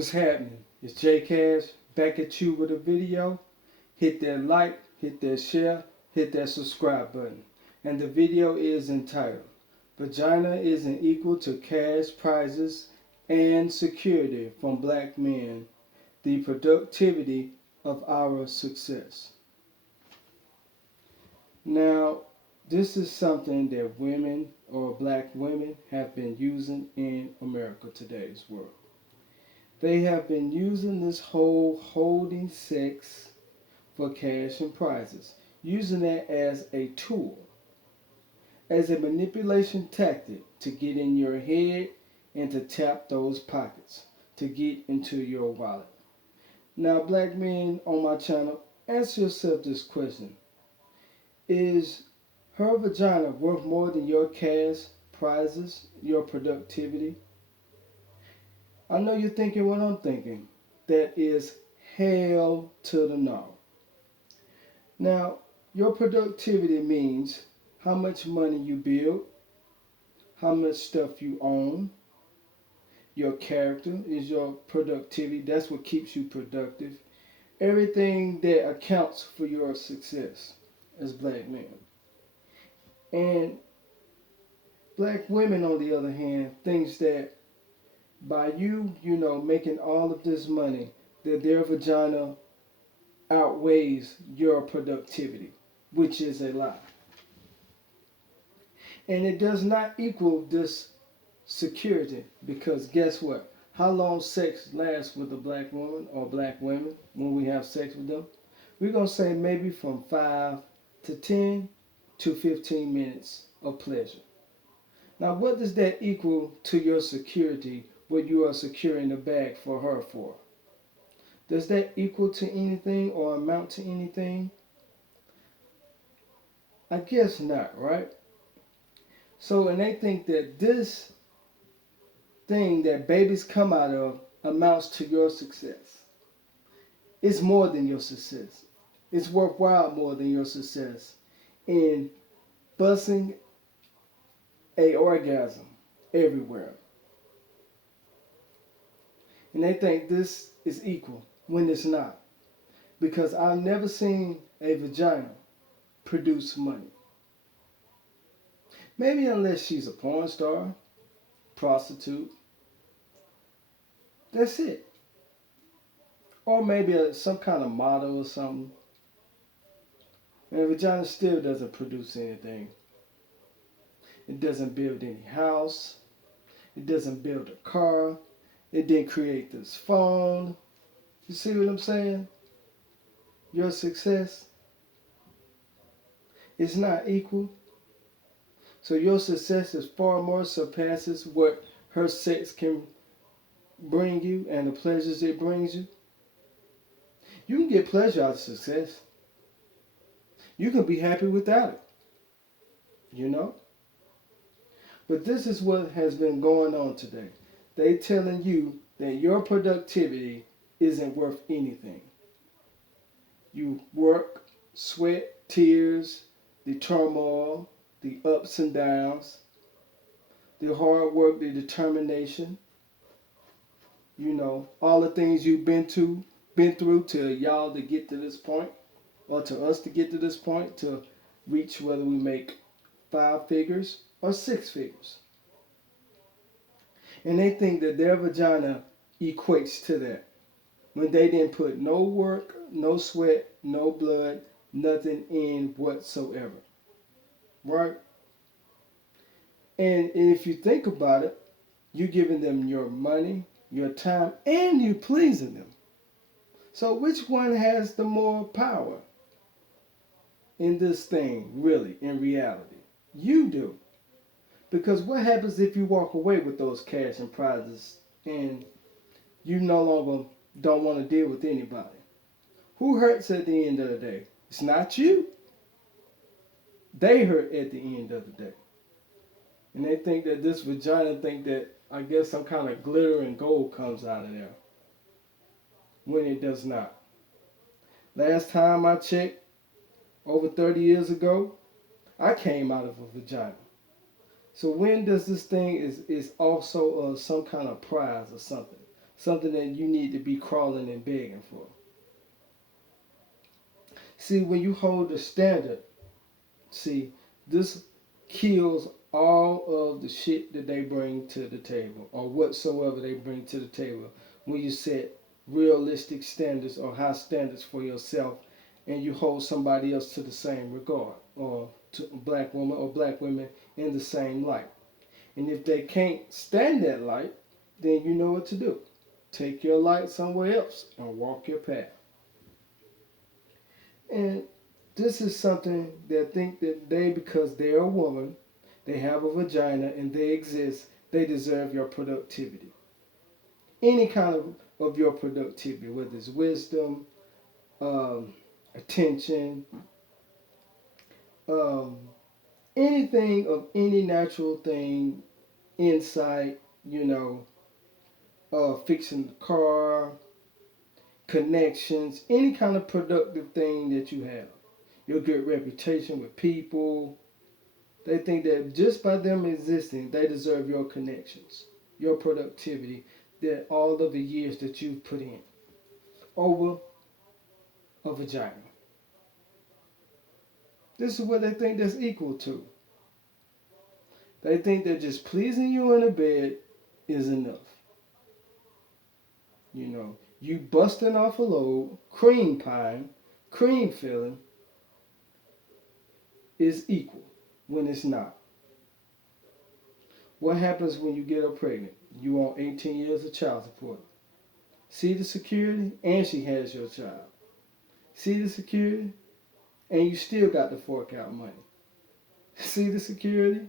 What's happening? It's J Cash back at you with a video. Hit that like, hit that share, hit that subscribe button. And the video is entitled Vagina isn't equal to cash prizes and security from black men, the productivity of our success. Now, this is something that women or black women have been using in America today's world. They have been using this whole holding sex for cash and prizes, using that as a tool, as a manipulation tactic to get in your head and to tap those pockets, to get into your wallet. Now, black men on my channel, answer yourself this question. Is her vagina worth more than your cash prizes, your productivity? I know you're thinking what I'm thinking. That is hell to the no. Now, your productivity means how much money you build, how much stuff you own. Your character is your productivity. That's what keeps you productive. Everything that accounts for your success as black men. And black women, on the other hand, thinks that by you, making all of this money, that their vagina outweighs your productivity, which is a lie. And it does not equal this security, because guess what? How long sex lasts with a black woman or black women when we have sex with them? We're going to say maybe from 5 to 10 to 15 minutes of pleasure. Now, what does that equal to your security, what you are securing the bag for her for? Does that equal to anything or amount to anything? I guess not, right? So, and they think that this thing that babies come out of amounts to your success. It's more than your success. It's worthwhile more than your success in busting a orgasm everywhere. And they think this is equal when it's not. Because I've never seen a vagina produce money. Maybe unless she's a porn star, prostitute. That's it. Or maybe some kind of model or something. And a vagina still doesn't produce anything. It doesn't build any house. It doesn't build a car. It didn't create this phone. You see what I'm saying? Your success is not equal. So your success is far more surpasses what her sex can bring you and the pleasures it brings you. You can get pleasure out of success. You can be happy without it. You know? But this is what has been going on today. They telling you that your productivity isn't worth anything. You work, sweat, tears, the turmoil, the ups and downs, the hard work, the determination, all the things you've been through to y'all to get to this point, or to us to get to this point, to reach whether we make 5 figures or 6 figures. And they think that their vagina equates to that. When they didn't put no work, no sweat, no blood, nothing in whatsoever. Right? And if you think about it, you're giving them your money, your time, and you're pleasing them. So which one has the more power in this thing, really, in reality? You do. Because what happens if you walk away with those cash and prizes and you no longer don't want to deal with anybody? Who hurts at the end of the day? It's not you. They hurt at the end of the day. And they think that this vagina, think that, I guess, some kind of glitter and gold comes out of there. When it does not. Last time I checked, over 30 years ago, I came out of a vagina. So when does this thing is also some kind of prize or something? something that you need to be crawling and begging for. See, when you hold the standard, see, this kills all of the shit that they bring to the table or whatsoever they bring to the table when you set realistic standards or high standards for yourself and you hold somebody else to the same regard or to a black woman or black women in the same light. And if they can't stand that light, then you know what to do. Take your light somewhere else and walk your path. And this is something that think that they, because they're a woman, they have a vagina and they exist, they deserve your productivity. Any kind of your productivity, whether it's wisdom, attention, um, anything of any natural thing, insight, fixing the car, connections, any kind of productive thing that you have. Your good reputation with people. They think that just by them existing, they deserve your connections, your productivity, that all of the years that you've put in over a vagina. This is what they think that's equal to. They think that just pleasing you in a bed is enough. You busting off a load, cream pie, cream filling is equal when it's not. What happens when you get her pregnant? You want 18 years of child support. See the security? And she has your child. See the security? And you still got to fork out money. See the security?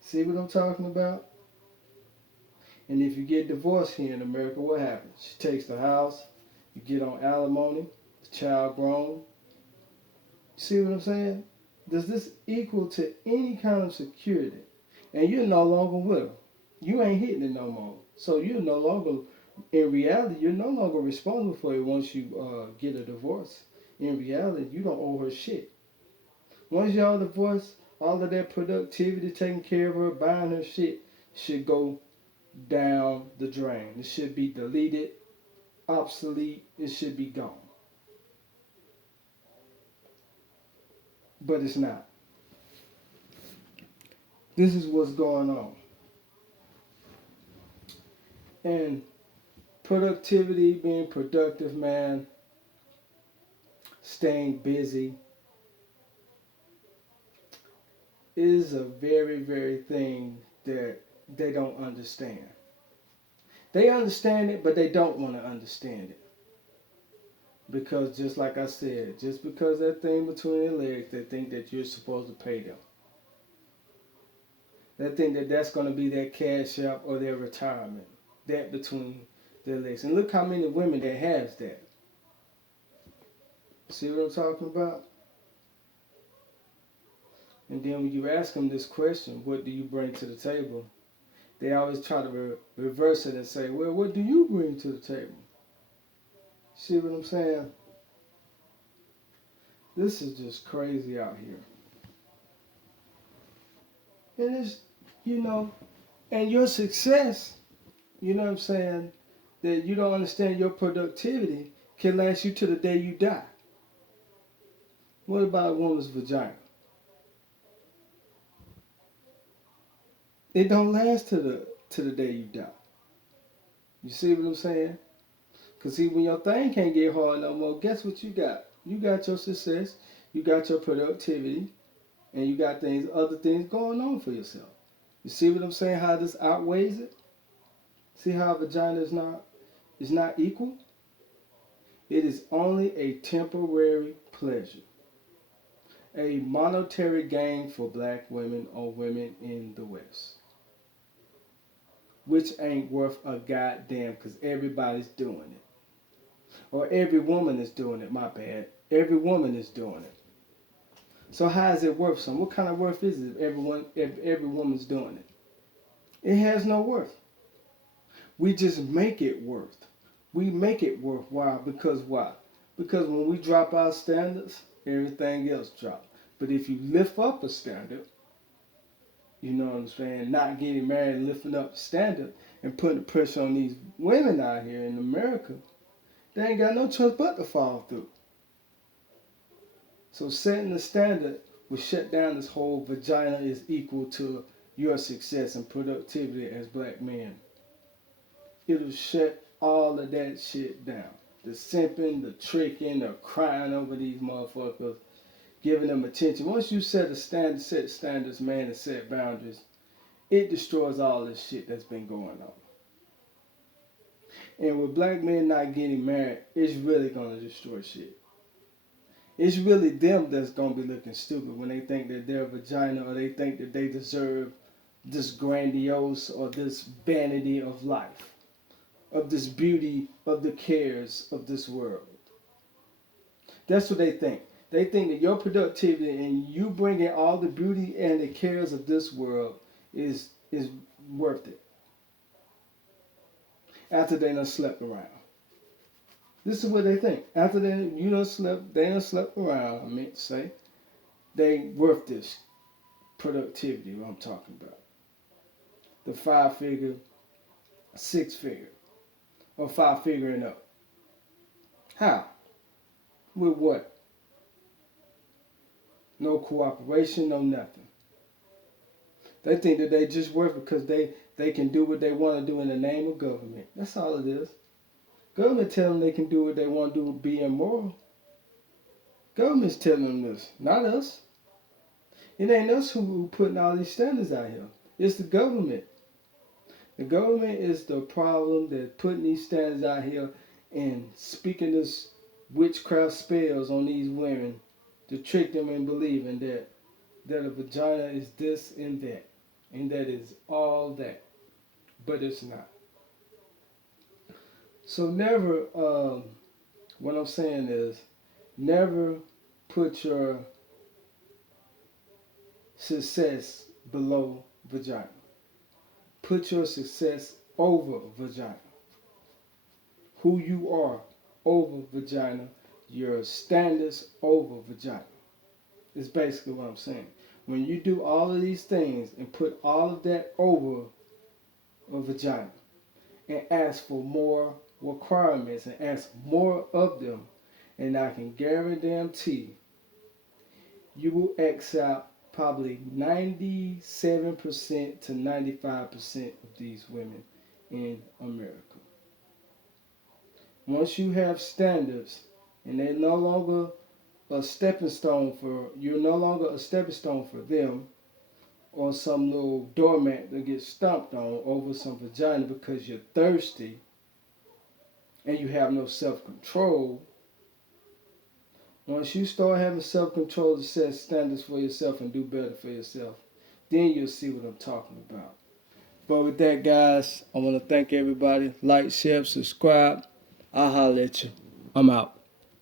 See what I'm talking about? And if you get divorced here in America, what happens? She takes the house, you get on alimony, the child grown. See what I'm saying? Does this equal to any kind of security? And you're no longer with her. You ain't hitting it no more. So you're no longer, in reality, you're no longer responsible for it once you get a divorce. In reality, you don't owe her shit. Once y'all divorce, all of that productivity, taking care of her, buying her shit, should go down the drain. It should be deleted, obsolete, it should be gone. But it's not. This is what's going on. And productivity, being productive, man, staying busy is a very, very thing that they don't understand. They understand it, but they don't want to understand it. Because just like I said, just because that thing between their legs, they think that you're supposed to pay them. They think that that's going to be their cash out or their retirement. That between their legs. And look how many women that has that. See what I'm talking about? And then when you ask them this question, what do you bring to the table? They always try to reverse it and say, well, what do you bring to the table? See what I'm saying? This is just crazy out here. And it's, and your success, you know what I'm saying, that you don't understand your productivity can last you to the day you die. What about a woman's vagina? It don't last to the day you die. You see what I'm saying? Because see, when your thing can't get hard no more, guess what you got? You got your success, you got your productivity, and you got other things going on for yourself. You see what I'm saying? How this outweighs it? See how a vagina is not equal? It is only a temporary pleasure. A monetary gain for black women or women in the West. Which ain't worth a goddamn because everybody's doing it. Or every woman is doing it, my bad. Every woman is doing it. So how is it worth something? What kind of worth is it if every woman's doing it? It has no worth. We just make it worth. We make it worthwhile because why? Because when we drop our standards, everything else drops. But if you lift up a standard, you know what I'm saying, not getting married, lifting up the standard, and putting pressure on these women out here in America, they ain't got no choice but to follow through. So setting the standard will shut down this whole vagina is equal to your success and productivity as black men. It'll shut all of that shit down. The simping, the tricking, the crying over these motherfuckers, giving them attention. Once you set a standard, set standards, man, and set boundaries, it destroys all this shit that's been going on. And with black men not getting married, it's really gonna destroy shit. It's really them that's gonna be looking stupid when they think that they're a vagina or they think that they deserve this grandiose or this vanity of life, of this beauty of the cares of this world. That's what they think. They think that your productivity and you bringing all the beauty and the cares of this world is worth it. After they done slept around. This is what they think. After they done slept around, I meant to say, they worth this productivity, what I'm talking about. The 5-figure, 6-figure, or 5-figure and up. How? With what? No cooperation, no nothing. They think that they just work because they can do what they want to do in the name of government. That's all it is. Government telling them they can do what they want to do being immoral. Government's telling them this, not us. It ain't us who putting all these standards out here. It's the government. The government is the problem that putting these standards out here and speaking this witchcraft spells on these women to trick them in believing that a vagina is this and that is all that, but it's not. So never, what I'm saying is, never put your success below vagina. Put your success over vagina. Who you are over vagina. Your standards over vagina. Is basically what I'm saying. When you do all of these things and put all of that over a vagina and ask for more requirements and ask more of them, and I can guarantee you will X out probably 97% to 95% of these women in America. Once you have standards and they're no longer a stepping stone for you're no longer a stepping stone for them or some little doormat that gets stomped on over some vagina because you're thirsty and you have no self-control. Once you start having self-control to set standards for yourself and do better for yourself, then you'll see what I'm talking about. But with that, guys, I want to thank everybody. Like, share, subscribe. I'll holler at you. I'm out.